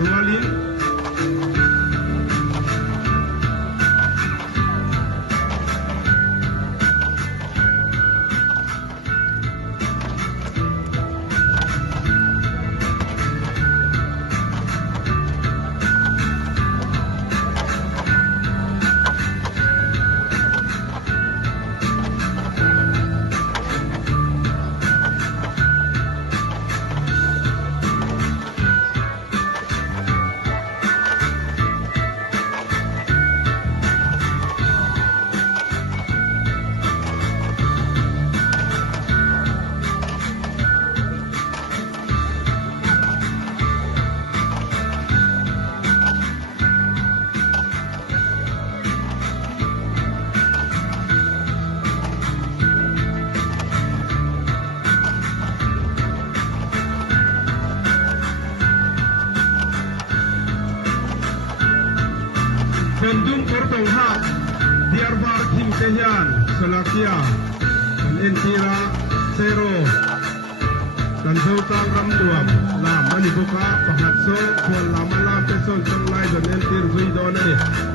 Rualin Bendung Korpeng Hak Diarbar Kim Kehian Selakia Entira Sero dan Sultan Ramduam Lam Manibuka Pahatso Kuala Malam Pesol Tenlai dan Entir Zuidone